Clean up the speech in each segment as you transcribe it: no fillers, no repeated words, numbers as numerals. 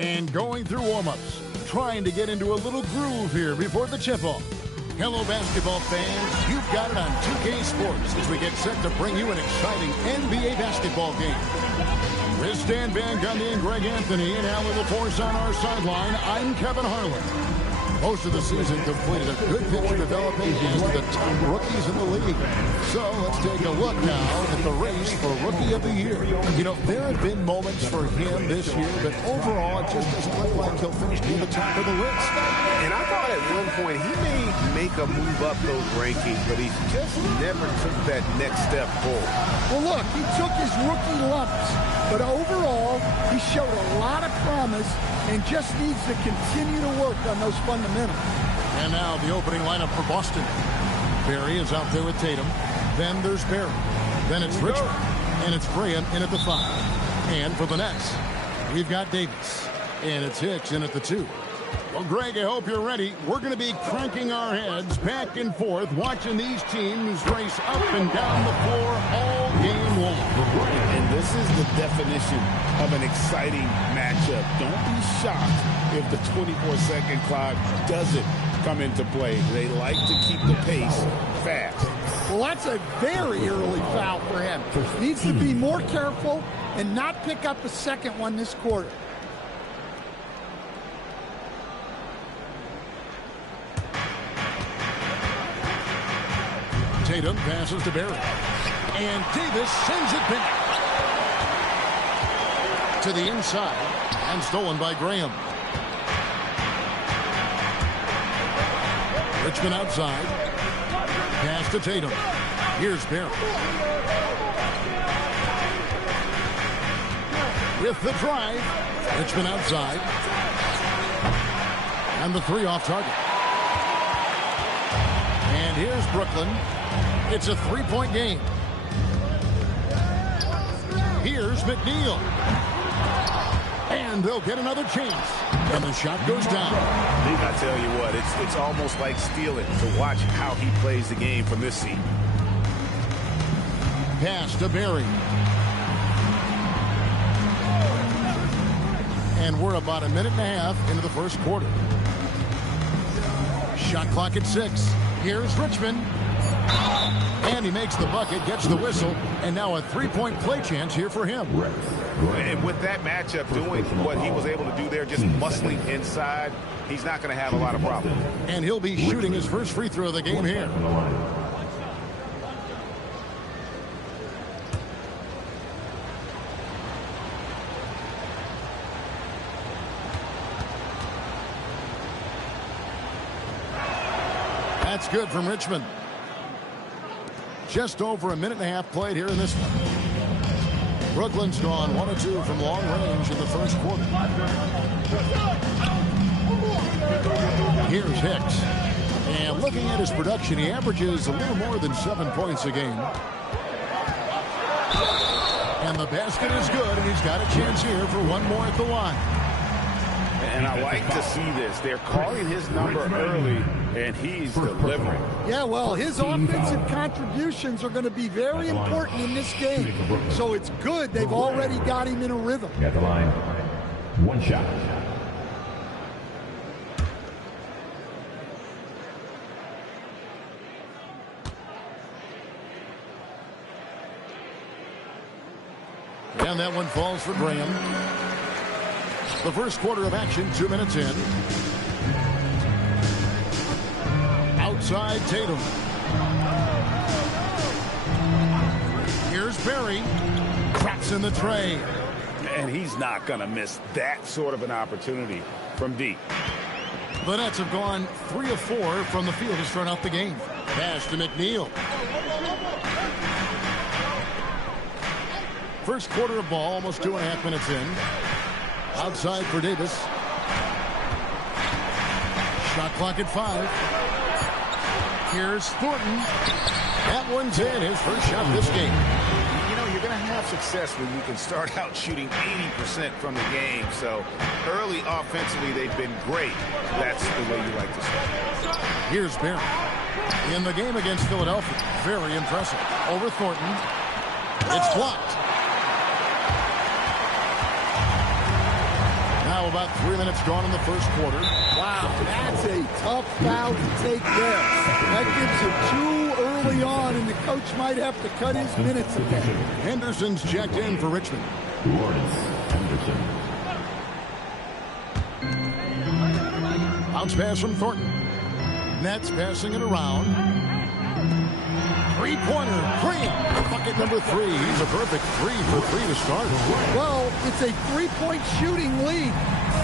And going through warm-ups, trying to get into a little groove here before the tip-off. Hello, basketball fans. You've got it on 2K Sports as we get set to bring you an exciting NBA basketball game. With Stan Van Gundy and Greg Anthony and Alan LaForce on our sideline, I'm Kevin Harlan. Most of the season completed, a good picture developing as the top rookies in the league. So let's take a look now at the race for Rookie of the Year. You know, there have been moments for him this year, but overall it just doesn't look like he'll finish near the top of the list. And I thought at one point he may make a move up those rankings, but he just never took that next step forward. Well, look, he took his rookie lumps, but overall he showed a lot of promise and just needs to continue to work on those fundamentals. And now the opening lineup for Boston. Barry is out there with Tatum. Then there's Barry. Then it's Richard. And it's Graham in at the 5. And for the Nets, we've got Davis. And it's Hicks in at the 2. Well, Greg, I hope you're ready. We're going to be cranking our heads back and forth, watching these teams race up and down the floor all game long. And this is the definition of an exciting matchup. Don't be shocked if the 24-second clock doesn't come into play. They like to keep the pace fast. Well, that's a very early foul for him. Needs to be more careful and not pick up a second one this quarter. Tatum passes to Barry. And Davis sends it back to the inside and stolen by Graham. Richmond outside. Pass to Tatum. Here's Barry. With the drive. Richmond outside. And the 3 off target. And here's Brooklyn. It's a 3-point game. Here's McNeil. And they'll get another chance. And the shot goes down. I tell you what, it's almost like stealing to watch how he plays the game from this seat. Pass to Barry. And we're about a minute and a half into the first quarter. Shot clock at 6. Here's Richmond. And he makes the bucket, gets the whistle, and now a 3-point play chance here for him. And with that matchup doing what he was able to do there, just muscling inside, he's not going to have a lot of problems. And he'll be shooting his first free throw of the game here. That's good from Richmond. Just over a minute and a half played here in this one. Brooklyn's gone 1 of 2 from long range in the first quarter. Here's Hicks. And looking at his production, he averages a little more than 7 points a game. And the basket is good, and he's got a chance here for one more at the line. And I like to see this. They're calling his number early, and he's delivering. Yeah, well, his offensive contributions are going to be very important in this game. So it's good they've already got him in a rhythm. At the line, 1 shot. And that one falls for Graham. The first quarter of action, 2 minutes in. Outside Tatum. Here's Barry. Cracks in the tray. And he's not going to miss that sort of an opportunity from deep. The Nets have gone 3 of 4 from the field to start out the game. Pass to McNeil. First quarter of ball, almost 2.5 minutes in. Outside for Davis. Shot clock at 5. Here's Thornton. That one's in, his first shot this game. You know, you're going to have success when you can start out shooting 80% from the game. So early offensively, they've been great. That's the way you like to start. Here's Barry. In the game against Philadelphia, very impressive. Over Thornton. It's blocked. Now Now about 3 minutes gone in the first quarter. Wow, that's a tough foul to take there. That gives him 2 early on, and the coach might have to cut his minutes a bit. Henderson's checked in for Richmond. Lawrence Henderson. Bounce pass from Thornton. Nets passing it around. Three-pointer, Graham. Bucket number 3. He's a perfect 3 for 3 to start. Well, it's a 3-point shooting lead.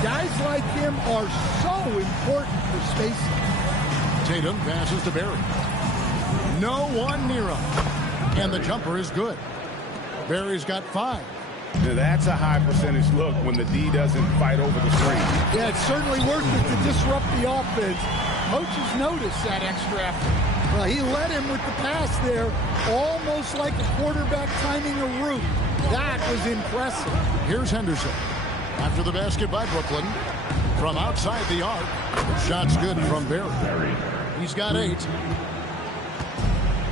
Guys like him are so important for spacing. Tatum passes to Barry. No one near him. And the jumper is good. Barry's got 5. Now that's a high percentage look when the D doesn't fight over the screen. Yeah, it's certainly worth it to disrupt the offense. Coaches notice that extra effort. Well, he led him with the pass there, almost like a quarterback timing a route. That was impressive. Here's Henderson. After the basket by Brooklyn. From outside the arc. Shot's good from Barry. He's got 8.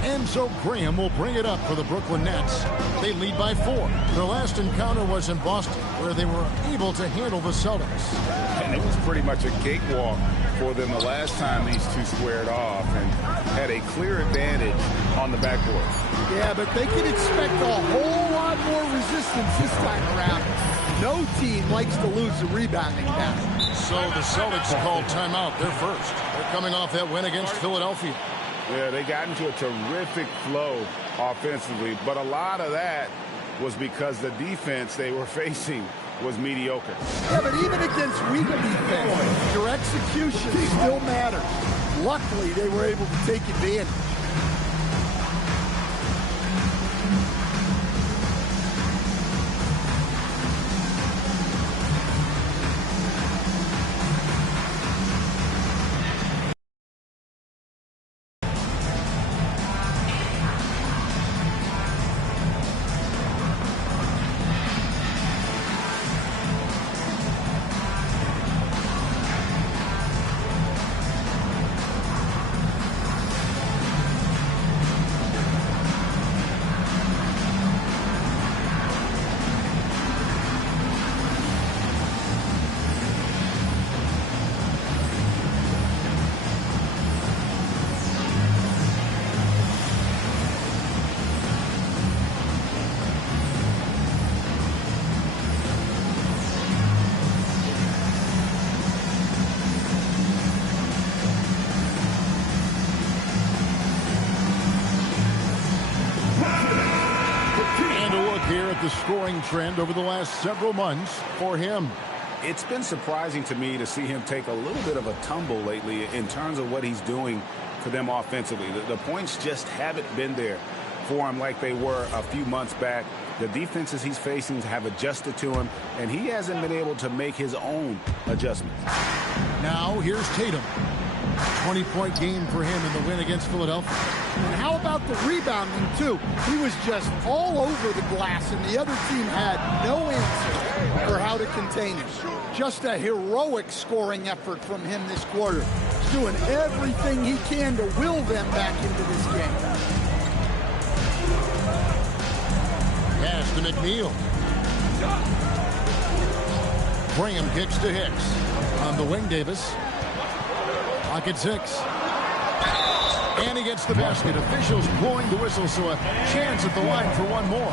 And so Graham will bring it up for the Brooklyn Nets. They lead by 4. Their last encounter was in Boston, where they were able to handle the Celtics. And it was pretty much a cakewalk for them the last time these two squared off and had a clear advantage on the backboard. Yeah, but they can expect a whole lot more resistance this time around. No team likes to lose the rebounding battle. So the Celtics called timeout. They're first. They're coming off that win against Philadelphia. Yeah, they got into a terrific flow offensively, but a lot of that was because the defense they were facing was mediocre. Yeah, but even against weak defense, your execution still matters. Luckily, they were able to take advantage. The scoring trend over the last several months for him. It's been surprising to me to see him take a little bit of a tumble lately in terms of what he's doing for them offensively. The points just haven't been there for him like they were a few months back. The defenses he's facing have adjusted to him, and he hasn't been able to make his own adjustments. Now here's Tatum. 20-point game for him in the win against Philadelphia. And how about the rebounding, too? He was just all over the glass, and the other team had no answer for how to contain him. Just a heroic scoring effort from him this quarter. He's doing everything he can to will them back into this game. Pass to McNeil. Graham kicks to Hicks. On the wing, Davis. Pocket 6. And he gets the basket. Officials blowing the whistle, so a chance at the line for one more.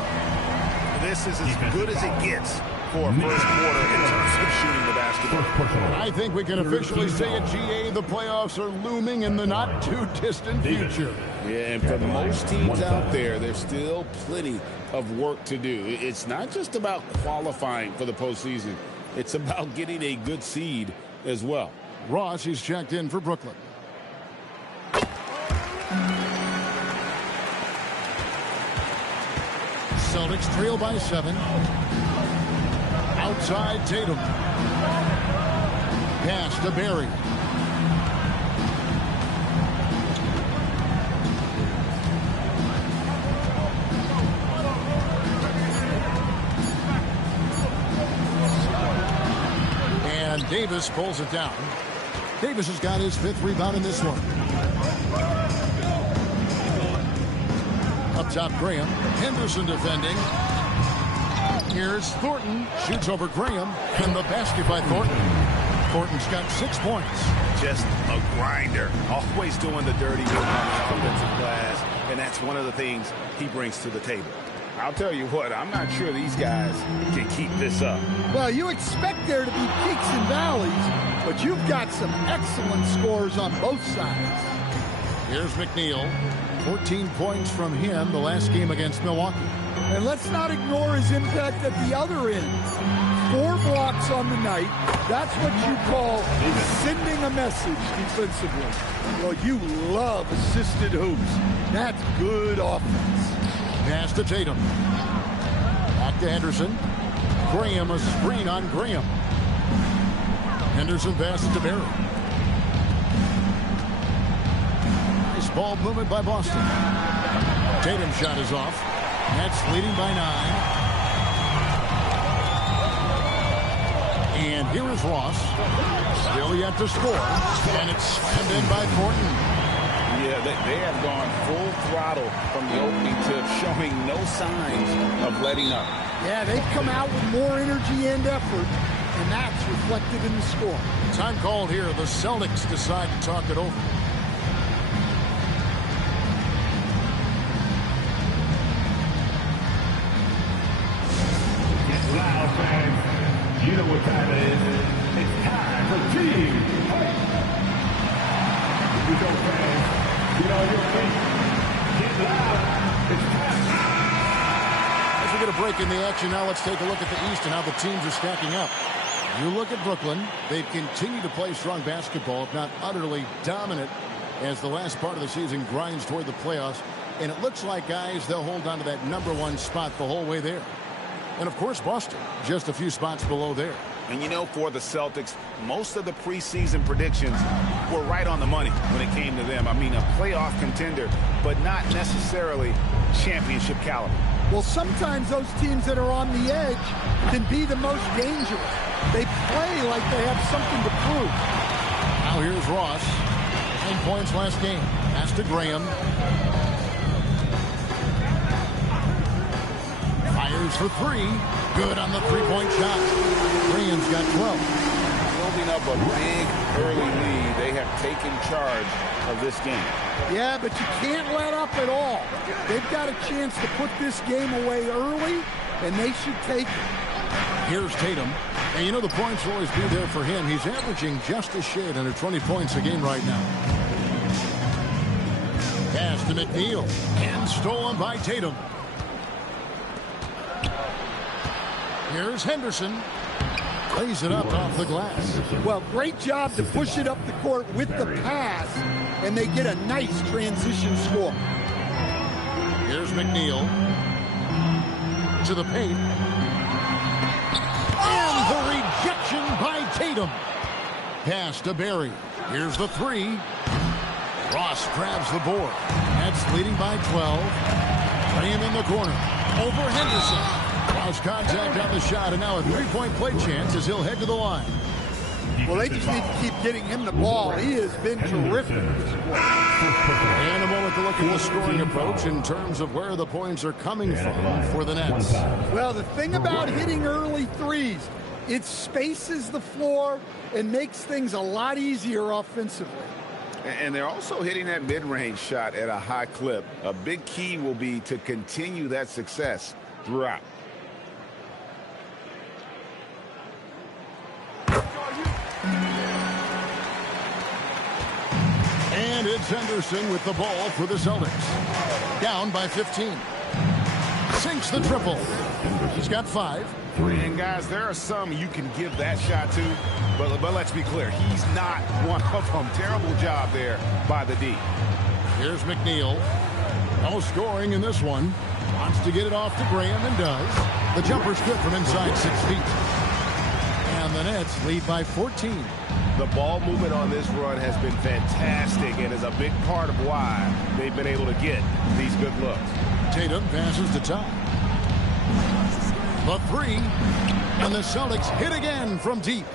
This is as good as it gets for first quarter in terms of shooting the basketball. I think we can officially say at GA the playoffs are looming in the not-too-distant future. Yeah, and for most teams out there, there's still plenty of work to do. It's not just about qualifying for the postseason. It's about getting a good seed as well. Ross is checked in for Brooklyn. Celtics trail by 7. Outside Tatum. Pass to Barry. And Davis pulls it down. Davis has got his 5th rebound in this one. Up top, Graham. Henderson defending. Here's Thornton, shoots over Graham, and the basket by Thornton. Thornton's got 6 points. Just a grinder, always doing the dirty work on the offensive glass, and that's one of the things he brings to the table. I'll tell you what, I'm not sure these guys can keep this up. Well, you expect there to be peaks and valleys, but you've got some excellent scores on both sides. Here's McNeil. 14 points from him the last game against Milwaukee. And let's not ignore his impact at the other end. 4 blocks on the night. That's what you call sending a message defensively. Well, you love assisted hoops. That's good offense. Pass to Tatum. Back to Henderson. Graham, a screen on Graham. Henderson passes to Barry. Nice ball movement by Boston. Tatum's shot is off. Nets leading by 9. And here is Ross. Still yet to score. And it's slammed in by Thornton. Yeah, they have gone full throttle from the opening tip, showing no signs of letting up. Yeah, they've come out with more energy and effort, and that's reflected in the score. Time called here. The Celtics decide to talk it over. Get loud, fans. You know what time it is. It's time for team fight. Here we go, fans. Get on your feet. Get loud. It's time. As we get a break in the action now, let's take a look at the East and how the teams are stacking up. You look at Brooklyn. They've continued to play strong basketball, if not utterly dominant, as the last part of the season grinds toward the playoffs. And it looks like, guys, they'll hold on to that #1 spot the whole way there. And, of course, Boston, just a few spots below there. And, you know, for the Celtics, most of the preseason predictions were right on the money when it came to them. I mean, a playoff contender, but not necessarily championship caliber. Well, sometimes those teams that are on the edge can be the most dangerous. They play like they have something to prove. Now here's Ross. 9 points last game. Pass to Graham. Fires for 3. Good on the 3-point shot. Graham's got 12. Building up a big early lead, they have taken charge of this game. Yeah, but you can't let up at all. They've got a chance to put this game away early, and they should take it. Here's Tatum. And you know the points will always be there for him. He's averaging just a shade under 20 points a game right now. Pass to McNeil. And stolen by Tatum. Here's Henderson. Plays it up off the glass. Well, great job to push it up the court with the pass, and they get a nice transition score. Here's McNeil. To the paint. And the rejection by Tatum. Pass to Barry. Here's the 3. Ross grabs the board. Nets leading by 12. Graham in the corner. Over Henderson. Lost contact on the shot, and now a 3-point play chance as he'll head to the line. Well, they just need to keep getting him the ball. He has been terrific this quarter. And a moment to look at the scoring approach in terms of where the points are coming from for the Nets. Well, the thing about hitting early threes, it spaces the floor and makes things a lot easier offensively. And they're also hitting that mid-range shot at a high clip. A big key will be to continue that success throughout. And it's Henderson with the ball for the Celtics. Down by 15. Sinks the triple. He's got 5. And, guys, there are some you can give that shot to, but let's be clear. He's not one of them. Terrible job there by the D. Here's McNeil. No scoring in this one. Wants to get it off to Graham and does. The jumper's good from inside 6 feet. And the Nets lead by 14. The ball movement on this run has been fantastic and is a big part of why they've been able to get these good looks. Tatum passes to Todd. The 3. And the Celtics hit again from deep.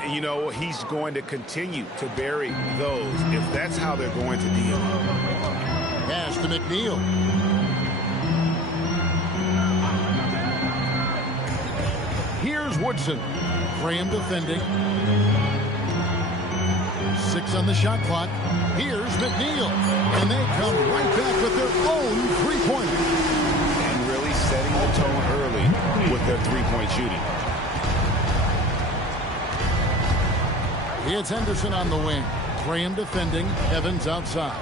And you know, he's going to continue to bury those if that's how they're going to deal. Pass to McNeil. Robertson. Graham defending. 6 on the shot clock. Here's McNeil. And they come right back with their own three-pointer. And really setting the tone early with their three-point shooting. It's Henderson on the wing. Graham defending. Evans outside.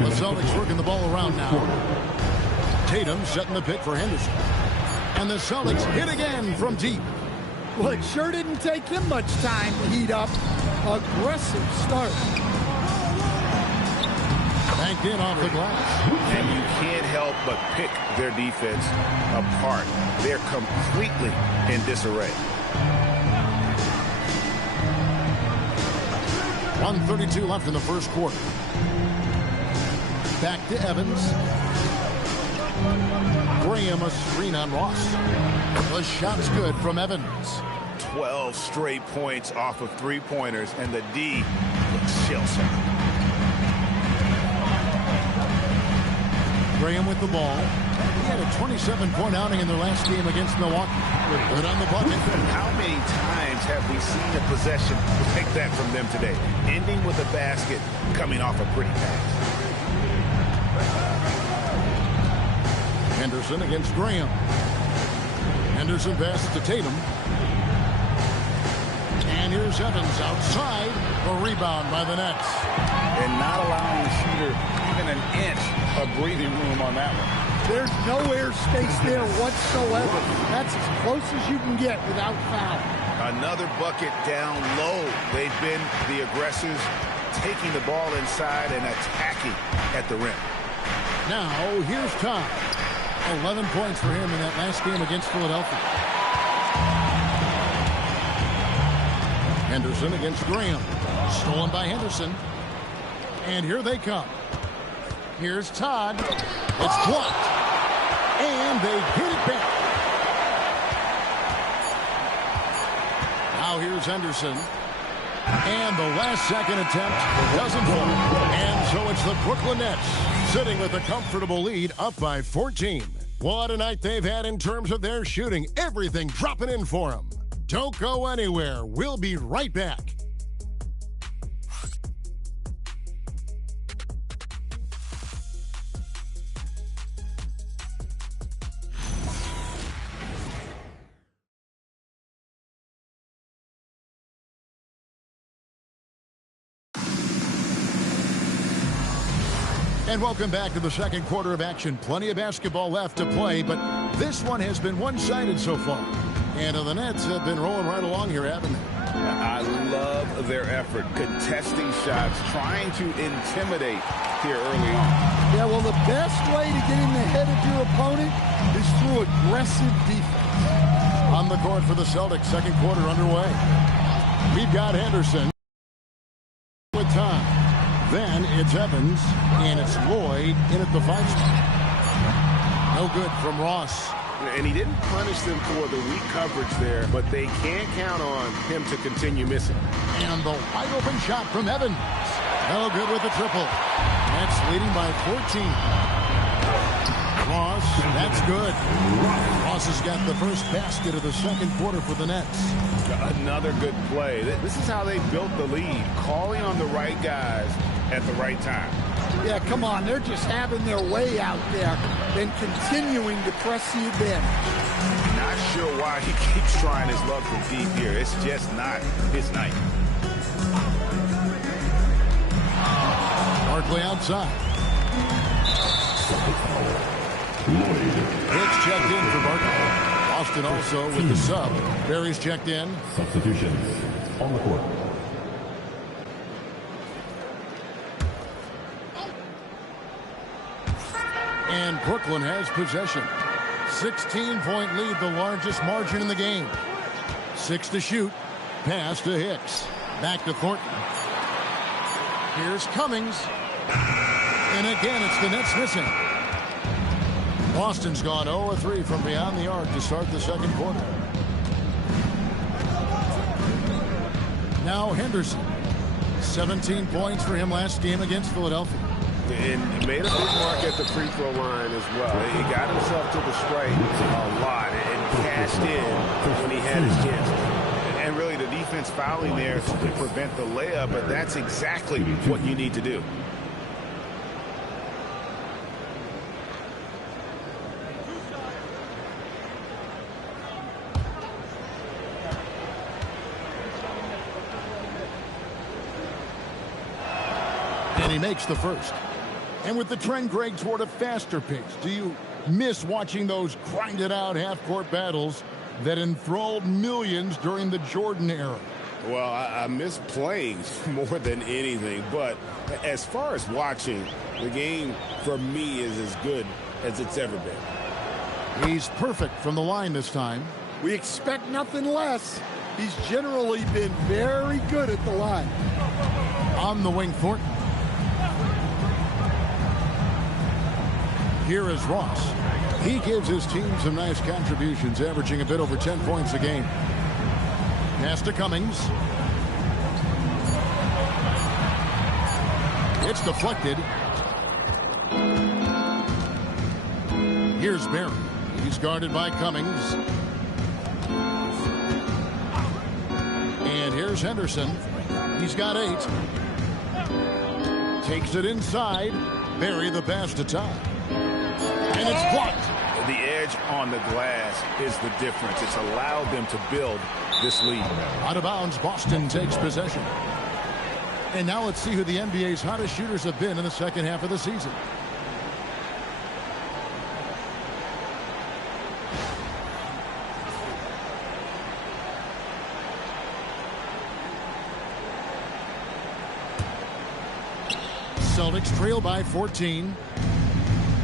The Celtics working the ball around now. Tatum setting the pick for Henderson. And the Celtics hit again from deep. Well, it sure didn't take him much time to heat up. Aggressive start. Banked in off the glass. And you can't help but pick their defense apart. They're completely in disarray. 1:32 left in the first quarter. Back to Evans. Graham a screen on Ross. The shot's good from Evans. 12 straight points off of three-pointers, and the D looks shell-shocked. Graham with the ball. He had a 27-point outing in their last game against Milwaukee. Good on the bucket. How many times have we seen a possession like that from them today? Ending with a basket, coming off a pretty pass. Henderson against Graham. Henderson passes to Tatum. And here's Evans outside. A rebound by the Nets. And not allowing the shooter even an inch of breathing room on that one. There's no air space there whatsoever. That's as close as you can get without foul. Another bucket down low. They've been the aggressors, taking the ball inside and attacking at the rim. Now, here's Todd. 11 points for him in that last game against Philadelphia. Henderson against Graham. Stolen by Henderson. And here they come. Here's Todd. It's blocked. And they hit it back. Now here's Henderson. And the last second attempt doesn't fall. And so it's the Brooklyn Nets sitting with a comfortable lead up by 14. What a night they've had in terms of their shooting. Everything dropping in for them. Don't go anywhere. We'll be right back. And welcome back to the second quarter of action. Plenty of basketball left to play, but this one has been one-sided so far. And the Nets have been rolling right along here, haven't they? I love their effort, contesting shots, trying to intimidate here early on. Yeah, well, the best way to get in the head of your opponent is through aggressive defense. On the court for the Celtics, second quarter underway. We've got Henderson with time. Then it's Evans, and it's Lloyd in at the 5 spot. No good from Ross. And he didn't punish them for the weak coverage there, but they can't count on him to continue missing. And the wide open shot from Evans. No good with the triple. Nets leading by 14. Ross, that's good. Ross has got the first basket of the second quarter for the Nets. Another good play. This is how they built the lead, calling on the right guys at the right time. Yeah, come on. They're just having their way out there, then continuing to press the advantage. Not sure why he keeps trying his luck from deep here. It's just not his night. Barkley outside. It's checked in for Barkley. Austin also with the sub. Barry's checked in. Substitutions on the court. And Brooklyn has possession. 16-point lead, the largest margin in the game. 6 to shoot. Pass to Hicks. Back to Thornton. Here's Cummings. And again, it's the Nets missing. Boston's gone 0-3 from beyond the arc to start the second quarter. Now Henderson. 17 points for him last game against Philadelphia. And made a big mark at the free throw line as well. He got himself to the stripe a lot and cashed in when he had his chance. And really the defense fouling there to prevent the layup, but that's exactly what you need to do. And he makes the first. And with the trend, Greg, toward a faster pace, do you miss watching those grinded-out half-court battles that enthralled millions during the Jordan era? Well, I miss playing more than anything. But as far as watching, the game for me is as good as it's ever been. He's perfect from the line this time. We expect nothing less. He's generally been very good at the line. On the wing, Thornton. Here is Ross. He gives his team some nice contributions, averaging a bit over 10 points a game. Pass to Cummings. It's deflected. Here's Barry. He's guarded by Cummings. And here's Henderson. He's got 8. Takes it inside. Barry the pass to tie. And it's blocked. The edge on the glass is the difference. It's allowed them to build this lead. Out of bounds, Boston takes possession. And now let's see who the NBA's hottest shooters have been in the second half of the season. Celtics trail by 14.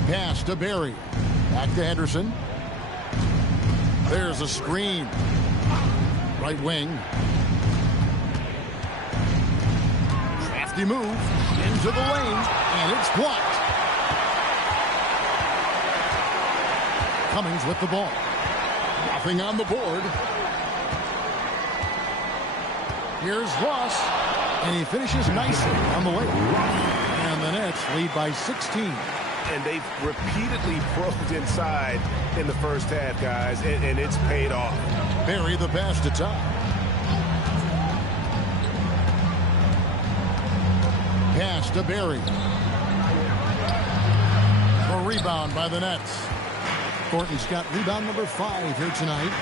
Pass to Barry. Back to Henderson. There's a screen. Right wing. Crafty move. Into the lane. And it's blocked. Cummings with the ball. Nothing on the board. Here's Ross. And he finishes nicely on the way. And the Nets lead by 16. And they've repeatedly probed inside in the first half, guys, and it's paid off. Barry the pass to top. Pass to Barry. A rebound by the Nets. Thornton's got rebound number 5 here tonight.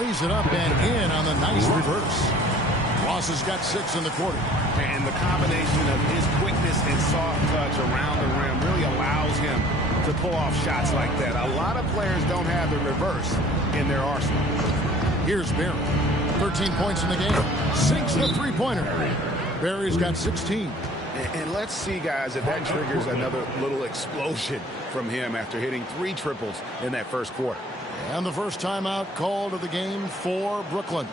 Lays it up and in on the nice reverse. Ross has got 6 in the quarter. And the combination of his quickness and soft touch around the rim really allows him to pull off shots like that. A lot of players don't have the reverse in their arsenal. Here's Barry. 13 points in the game. Sinks the three-pointer. Barry's got 16. And let's see, guys, if that triggers another little explosion from him after hitting 3 triples in that first quarter. And the first timeout called of the game for Brooklyn.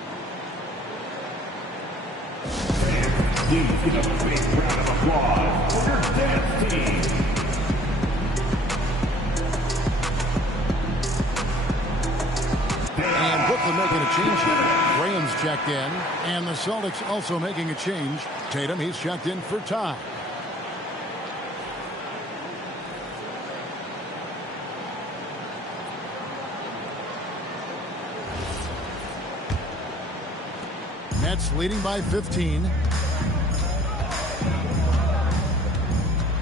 Please give a big round of applause for your dance team. And Brooklyn making a change here. Graham's checked in. And the Celtics also making a change. Tatum, he's checked in for time. Nets leading by 15.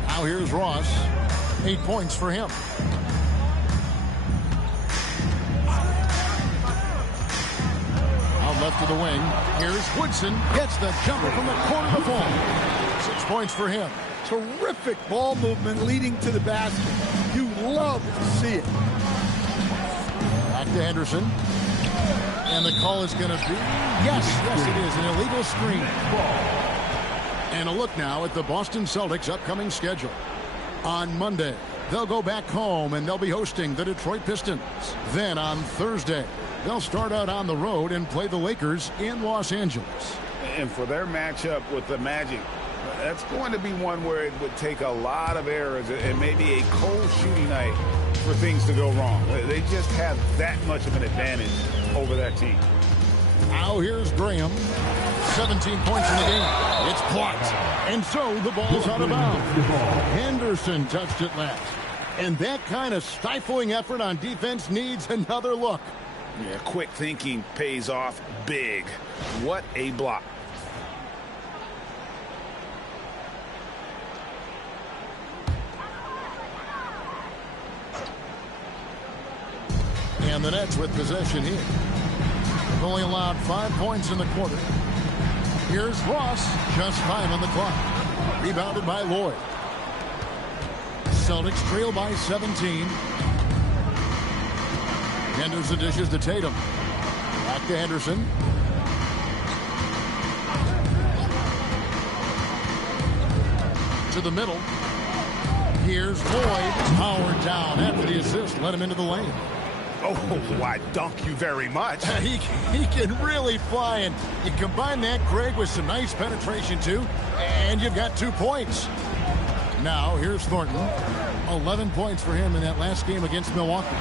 Now here's Ross. 8 points for him. Out left to the wing. Here's Woodson. Gets the jumper from the corner of the ball. 6 points for him. Terrific ball movement leading to the basket. You love to see it. Back to Henderson. And the call is going to be, yes, it is, an illegal screen. And a look now at the Boston Celtics' upcoming schedule. On Monday, they'll go back home and they'll be hosting the Detroit Pistons. Then on Thursday, they'll start out on the road and play the Lakers in Los Angeles. And for their matchup with the Magic, that's going to be one where it would take a lot of errors and maybe a cold shooting night for things to go wrong. They just have that much of an advantage over that team. Now here's Graham. 17 points in the game. It's blocked. And so the ball's out of bounds. Henderson touched it last. And that kind of stifling effort on defense needs another look. Yeah, quick thinking pays off big. What a block. And the Nets with possession here. They've only allowed 5 points in the quarter. Here's Ross, just 5 on the clock. Rebounded by Lloyd. Celtics trail by 17. Henderson dishes to Tatum. Back to Henderson. To the middle. Here's Lloyd. Powered down after the assist. Let him into the lane. Oh, why, dunk you very much. He can really fly, and you combine that, Greg, with some nice penetration, too, and you've got 2 points. Now, here's Thornton. 11 points for him in that last game against Milwaukee.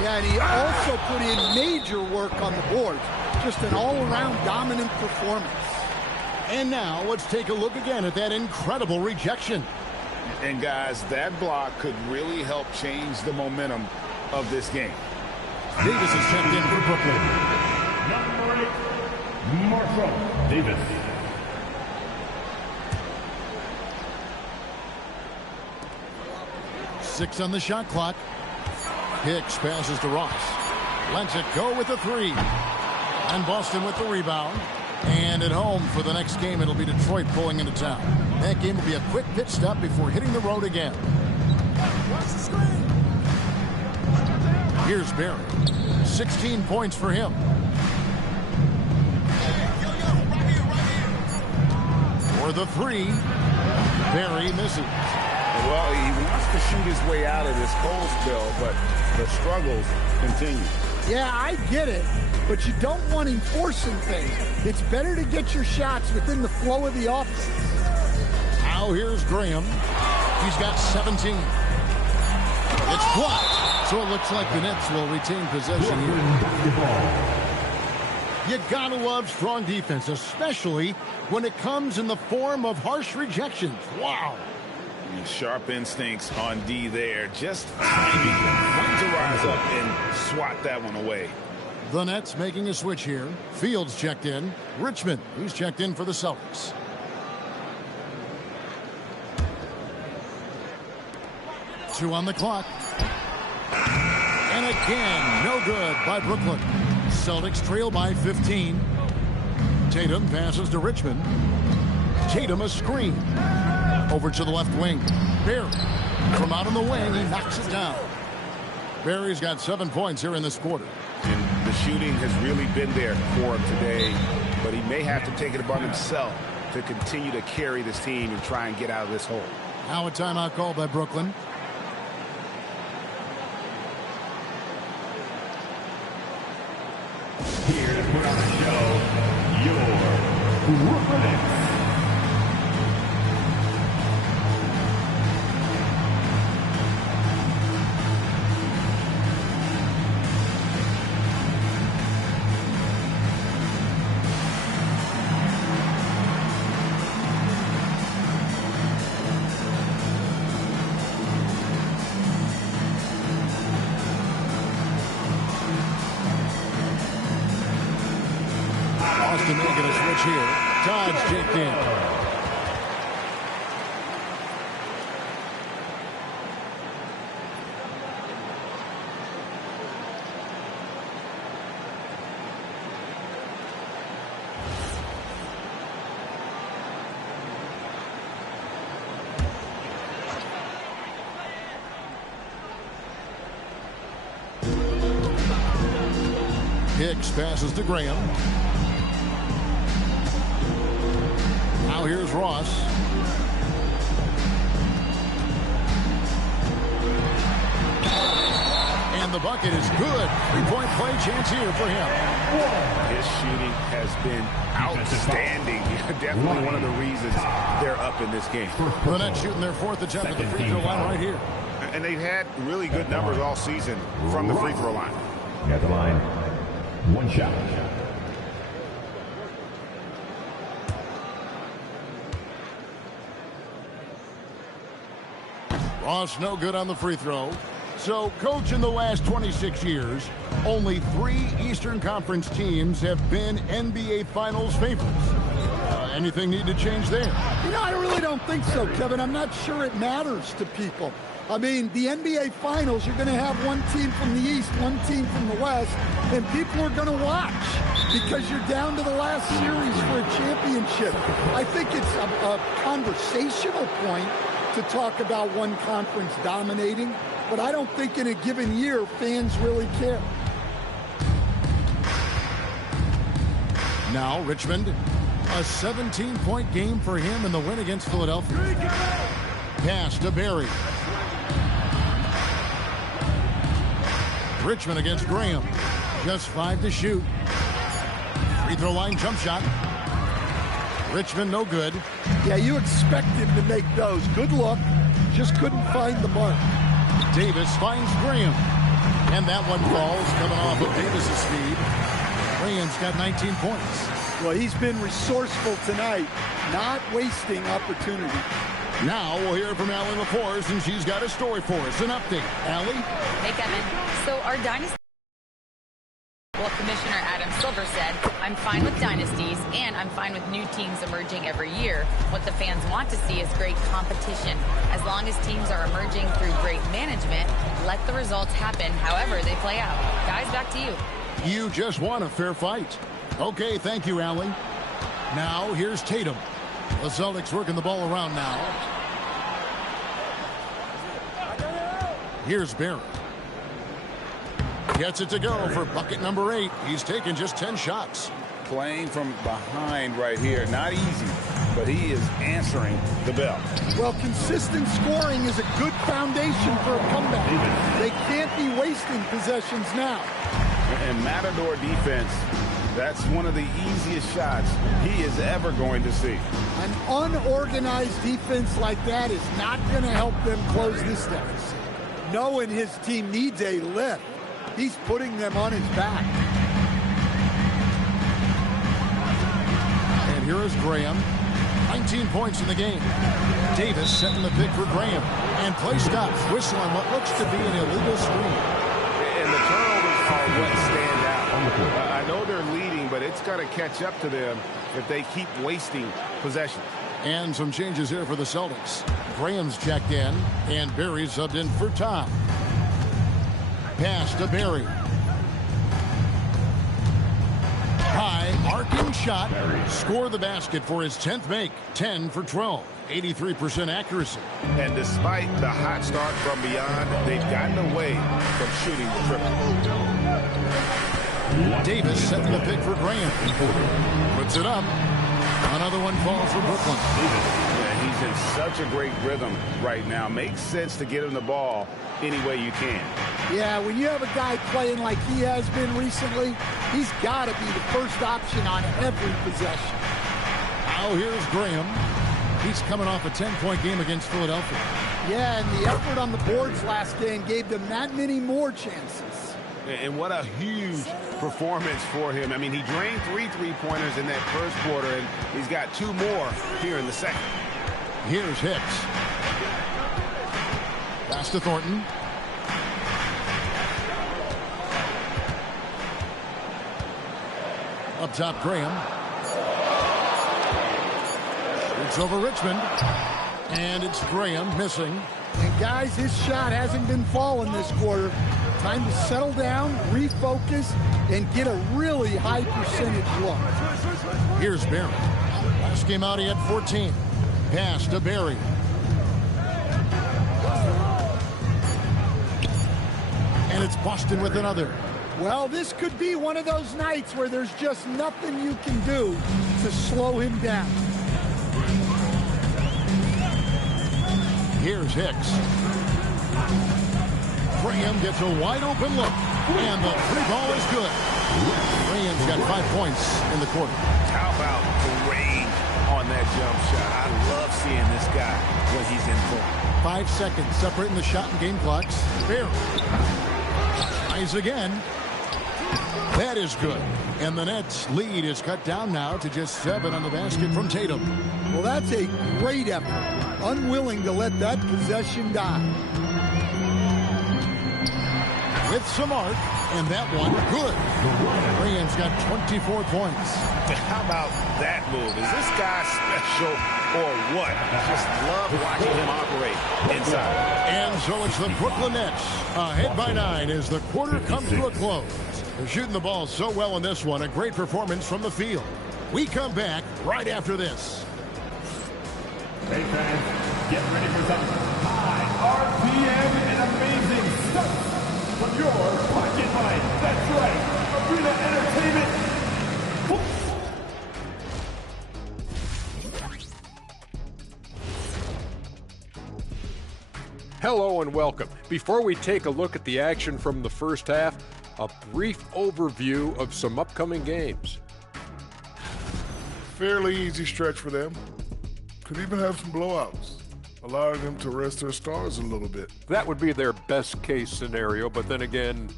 Yeah, and he also put in major work on the board. Just an all-around dominant performance. And now, let's take a look again at that incredible rejection. And, guys, that block could really help change the momentum of this game. Davis is checked in for Brooklyn. Number 8, Marshall Davis. Six on the shot clock. Hicks passes to Ross. Lets it go with the 3. And Boston with the rebound. And at home for the next game, it'll be Detroit pulling into town. That game will be a quick pit stop before hitting the road again. Watch the screen. Here's Barry. 16 points for him. For the 3. Barry misses. Well, he wants to shoot his way out of this cold spell, but the struggles continue. Yeah, I get it, but you don't want him forcing things. It's better to get your shots within the flow of the offense. Now here's Graham. He's got 17. It's blocked. So it looks like the Nets will retain possession here. You gotta love strong defense, especially when it comes in the form of harsh rejections. Wow. Sharp instincts on D there. Just timing when to rise up and swat that one away. The Nets making a switch here. Fields checked in. Richmond, he's checked in for the Celtics. Two on the clock. And again, no good by Brooklyn. Celtics trail by 15. Tatum passes to Richmond. Tatum a screen. Over to the left wing. Barry from out on the wing, he knocks it down. Barry's got 7 points here in this quarter. And the shooting has really been there for him today, but he may have to take it upon himself to continue to carry this team and try and get out of this hole. Now a timeout called by Brooklyn. Here to put on the show, your Brooklyn Nets. Boston making a switch here. Todd's checked in. Hicks passes to Graham. Now here's Ross. And the bucket is good. 3-point play chance here for him. His shooting has been outstanding. Definitely one of the reasons they're up in this game. The Nets shooting their 4th attempt at the free throw line right here. And they've had really good numbers all season from the free throw line. At the line, one shot. Ross no good on the free throw. So, Coach, in the last 26 years, only 3 Eastern Conference teams have been NBA Finals favorites. Anything need to change there? You know, I really don't think so, Kevin. I'm not sure it matters to people. I mean, the NBA Finals, you're going to have one team from the East, one team from the West, and people are going to watch because you're down to the last series for a championship. I think it's a conversational point to talk about one conference dominating, but I don't think in a given year fans really care. Now, Richmond, a 17-point game for him in the win against Philadelphia. Pass to Barry. Richmond against Graham. Just 5 to shoot. Free throw line jump shot. Richmond no good. Yeah, you expect him to make those. Good look. Just couldn't find the mark. Davis finds Graham. And that one falls coming off of Davis's speed. Graham's got 19 points. Well, he's been resourceful tonight, not wasting opportunity. Now we'll hear from Allie LaForce, and she's got a story for us. An update. Allie? Hey, Kevin. So our dynasty... Well, Commissioner Adam Silver said, I'm fine with dynasties, and I'm fine with new teams emerging every year. What the fans want to see is great competition. As long as teams are emerging through great management, let the results happen however they play out. Guys, back to you. You just want a fair fight. Okay, thank you, Allie. Now, here's Tatum. The Celtics working the ball around now. Here's Barry. Gets it to go for bucket number 8. He's taken just 10 shots. Playing from behind right here. Not easy, but he is answering the bell. Well, consistent scoring is a good foundation for a comeback. They can't be wasting possessions now. And Matador defense, that's one of the easiest shots he is ever going to see. An unorganized defense like that is not going to help them close this deficit. Knowing his team needs a lift, he's putting them on his back. And here is Graham. 19 points in the game. Davis setting the pick for Graham. And play stops. Whistle on what looks to be an illegal screen. And the turnovers are what stand out. I know they're leading, but it's got to catch up to them if they keep wasting possession. And some changes here for the Celtics. Graham's checked in, and Barry subbed in for Tom. Pass to Barry. High, arcing shot. Score the basket for his 10th make. 10 for 12. 83% accuracy. And despite the hot start from beyond, they've gotten away from shooting the triple. Davis setting the pick for Graham. Puts it up. Another one falls for Brooklyn. Yeah, he's in such a great rhythm right now. Makes sense to get him the ball any way you can. Yeah, when you have a guy playing like he has been recently, he's got to be the first option on every possession. Now here's Graham. He's coming off a 10-point game against Philadelphia. Yeah, and the effort on the boards last game gave them that many more chances. And what a huge performance for him. I mean, he drained 3 3-pointers in that first quarter, and he's got 2 more here in the second. Here's Hicks. Pass to Thornton. Up top, Graham. It's over Richmond. And it's Graham missing. And guys, his shot hasn't been falling this quarter. Time to settle down, refocus, and get a really high percentage look. Here's Barry. Last game out, he had 14. Pass to Barry. And it's Boston with another. Well, this could be one of those nights where there's just nothing you can do to slow him down. Here's Hicks. Graham gets a wide open look, and the free ball is good. Graham's got 5 points in the quarter. How about the range on that jump shot? I love seeing this guy when he's in form. 5 seconds separating the shot and game clocks. Barry tries again. That is good. And the Nets' lead is cut down now to just 7 on the basket from Tatum. Well, that's a great effort. Unwilling to let that possession die. With some arc, and that one good. Graham's got 24 points. How about that move? Is this guy special or what? Just love watching him operate inside. And so it's the Brooklyn Nets ahead by 9 as the quarter comes to a close. They're shooting the ball so well in this one. A great performance from the field. We come back right after this. Hey fans, get ready for some high RPM and amazing stuff from your pocket money. That's right, Arena Entertainment. Hello and welcome. Before we take a look at the action from the first half, a brief overview of some upcoming games. Fairly easy stretch for them. Could even have some blowouts, allowing them to rest their stars a little bit. That would be their best case scenario, but then again,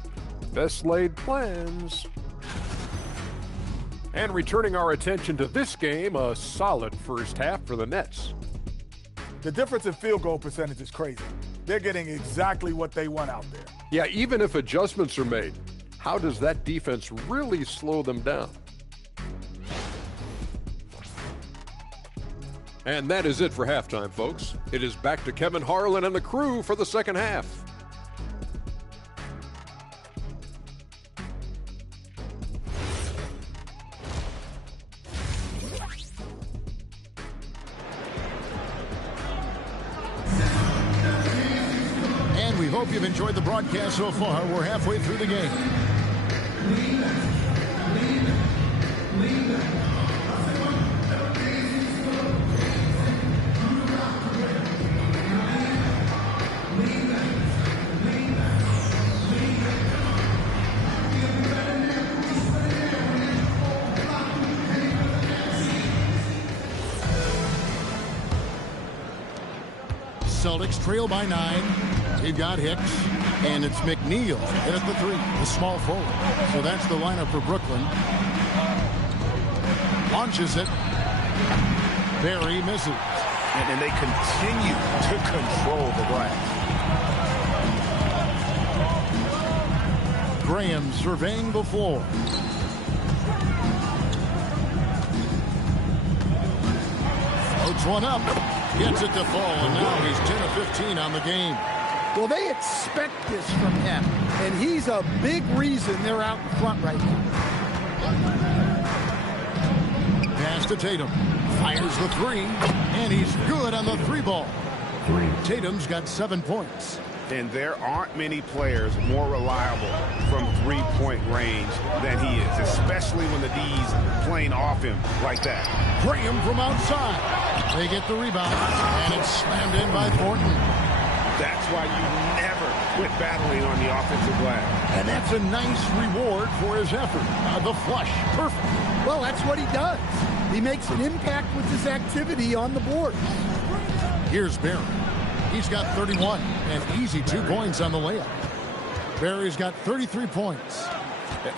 best laid plans. And returning our attention to this game, a solid first half for the Nets. The difference in field goal percentage is crazy. They're getting exactly what they want out there. Yeah, even if adjustments are made, how does that defense really slow them down? And that is it for halftime, folks. It is back to Kevin Harlan and the crew for the second half. And we hope you've enjoyed the broadcast so far. We're halfway through the game. Celtics trail by 9. They've got Hicks, and it's McNeil in at the 3, the small forward. So that's the lineup for Brooklyn. Launches it. Barry misses. And they continue to control the glass. Graham surveying the floor. Floats one up. Gets it to fall, and now he's 10 of 15 on the game. Well, they expect this from him, and he's a big reason they're out in front right now. Pass to Tatum. Fires the 3, and he's good on the 3 ball. Tatum's got 7 points. And there aren't many players more reliable from three-point range than he is, especially when the D's playing off him like that. Graham from outside. They get the rebound, and it's slammed in by Thornton. That's why you never quit battling on the offensive glass. And that's a nice reward for his effort. The flush, perfect. Well, that's what he does. He makes an impact with his activity on the board. Here's Barry. He's got 31, and easy 2 points on the layup. Barry's got 33 points.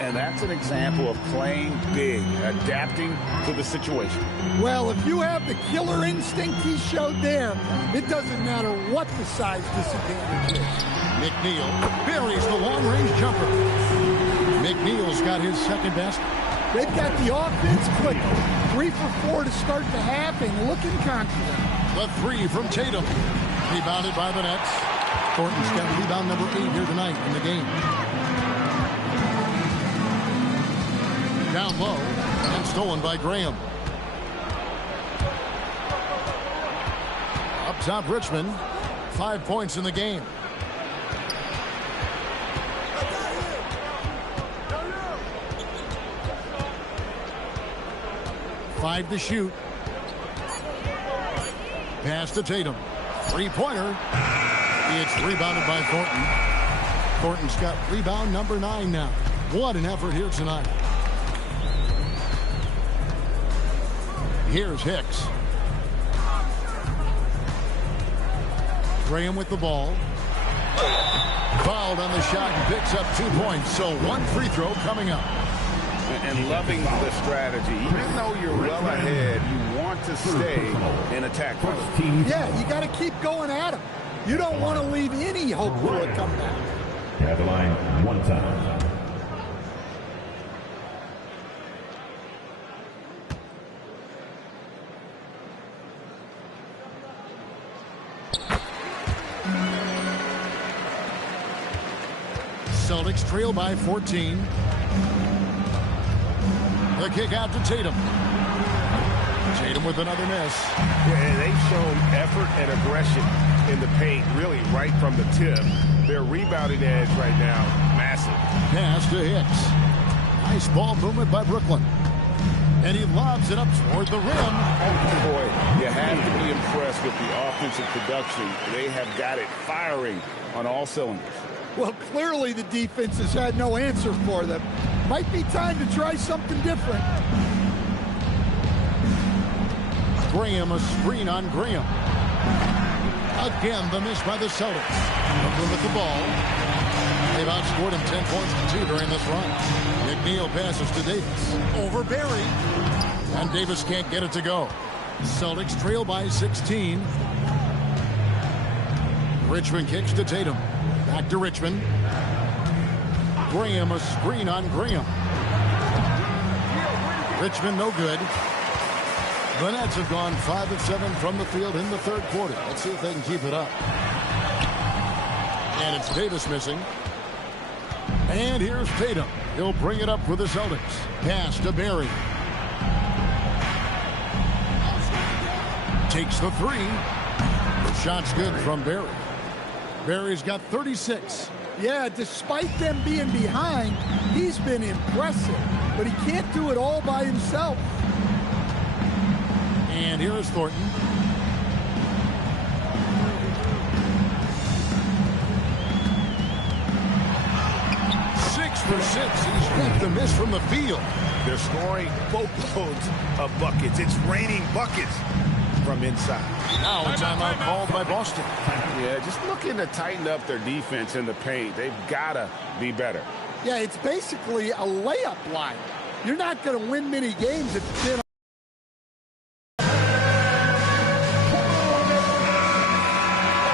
And that's an example of playing big, adapting to the situation. Well, if you have the killer instinct he showed there, it doesn't matter what the size disadvantage is. McNeil buries the long-range jumper. McNeil's got his second best. They've got the offense clicking. 3 for 4 to start the half and looking confident. The 3 from Tatum. Rebounded by the Nets. Thornton's got rebound number 8 here tonight in the game. Down low and stolen by Graham. Up top, Richmond. 5 points in the game. Five to shoot. Pass to Tatum. 3-pointer. It's rebounded by Thornton. Thornton's got rebound number 9 now. What an effort here tonight. Here's Hicks. Graham with the ball. Fouled on the shot and picks up 2 points. So 1 free throw coming up. and loving the strategy. Even though you're well ahead, you want to stay in attack mode. Yeah, you got to keep going at him. You don't want to leave any hope for a comeback. At the line, 1 time. Celtics trail by 14. The kick out to Tatum. Tatum with another miss. Yeah, they've shown effort and aggression in the paint, really right from the tip. Their rebounding edge right now, massive. Pass to Hicks. Nice ball movement by Brooklyn. And he lobs it up toward the rim. Oh, boy, you have to be impressed with the offensive production. They have got it firing on all cylinders. Well, clearly the defense has had no answer for them. Might be time to try something different. Graham, a screen on Graham. Again, the miss by the Celtics. Brooklyn with the ball. They've outscored him 10 points to 2 during this run. McNeil passes to Davis. Over Barry. And Davis can't get it to go. Celtics trail by 16. Richmond kicks to Tatum. Back to Richmond. Graham, a screen on Graham. Richmond no good. The Nets have gone 5 of 7 from the field in the third quarter. Let's see if they can keep it up. And it's Davis missing. And here's Tatum. He'll bring it up for the Celtics. Pass to Barry. Takes the 3. The shot's good from Barry. Barry's got 36. Yeah, despite them being behind, he's been impressive. But he can't do it all by himself. And here is Thornton. For 6. He's got the miss from the field. They're scoring boatloads of buckets. It's raining buckets from inside. Now a timeout called by Boston. Yeah, just looking to tighten up their defense in the paint. They've got to be better. Yeah, it's basically a layup line. You're not going to win many games if you can't.